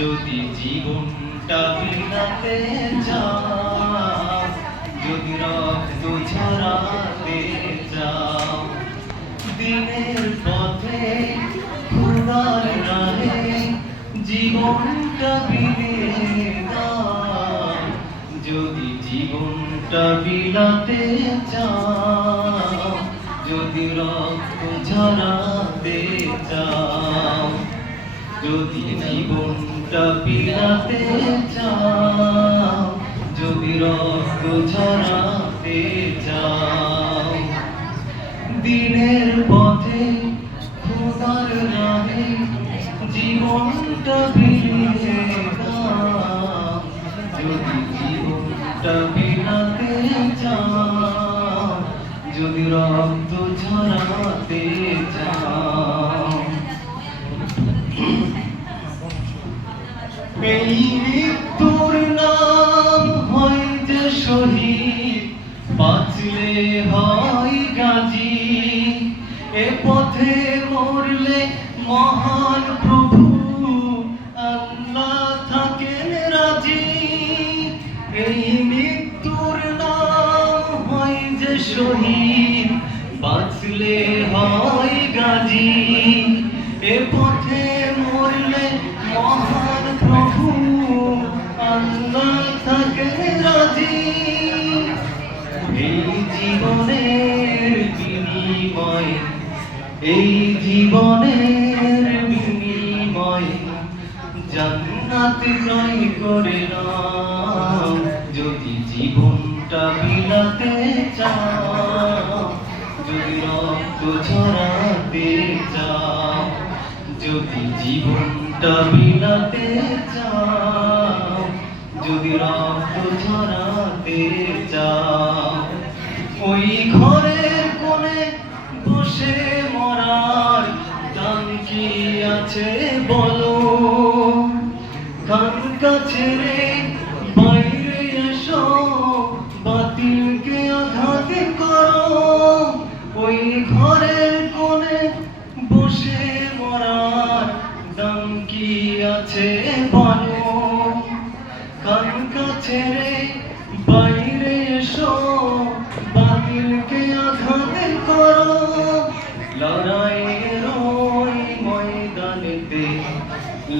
যদি জীবনটা বিলাতে চাও, যদি রক্ত ঝরাতে চাও, দিনের পথে খোদার রাহে জীবনটা বিলিয়ে দাও। যদি জীবনটা বিলাতে চাও, যদি রক্ত ঝরাতে চাও, যদি জীবনটা বিলাতে চাও, যদি রক্ত ঝরাতে চাও, দিনের পথে খোদার রাহে জীবনটা বিলিয়ে দাও। যদি জীবনটা বিলাতে চাও, যদি রক্ত ঝরাতে চাও, এই মৃত্যুর নাম হয় যে শহীদ, বাঁচলে হয় গাজী। এ পথে মরলে মহান প্রভু আল্লাহ থাকেন রাজি। এই মৃত্যুর নাম হয় যে শহীদ, বাঁচলে হয় গাজী। এ পথে মরলে মহান প্রভু আল্লাহ থাকেন রাজি। এই জীবনের বিনিময়ে, এই জীবনের বিনিময়ে জান্নাত ক্রয় করে নাও। যদি জীবনটা বিলাতে চাও, যদি রক্ত ঝরাতে চাও, যদি জীবনটা বিলাতে চাও, যদি রক্ত ঝরাতে চাও, ওই ঘরের কোণে বসে মরার দাম কি আছে বলো। খানকা ছেড়ে বাইরে এসো, বাতিলকে আঘাত করো। ওই ঘরের কোণে বসে মরার দাম কি আছে বলো। খানকা ছেড়ে বাইরে এসো, বাতিলকে আঘাত করো। লড়াইয়ের ওই ময়দানেতে,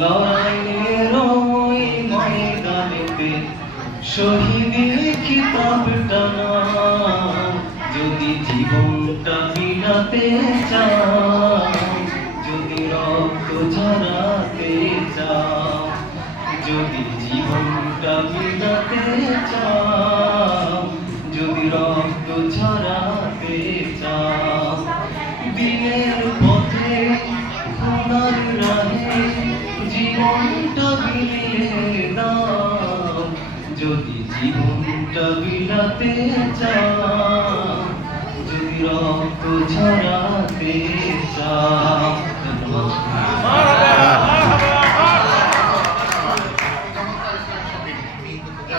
লড়াইয়ের ওই ময়দানেতে শহীদি খিতাবটা নাও। যদি জীবনটা বিলাতে চাও, যদি রক্ত ঝরাতে চাও, যদি জীবনটা বিলাতে চাও, যদি রক্ত ঝরাতে চাও, দিনের পথে খোদার রাহে জীবনটা বিলিয়ে দাও। যদি জীবনটা বিলাতে চাও, যদি রক্ত ঝরাতে চাও।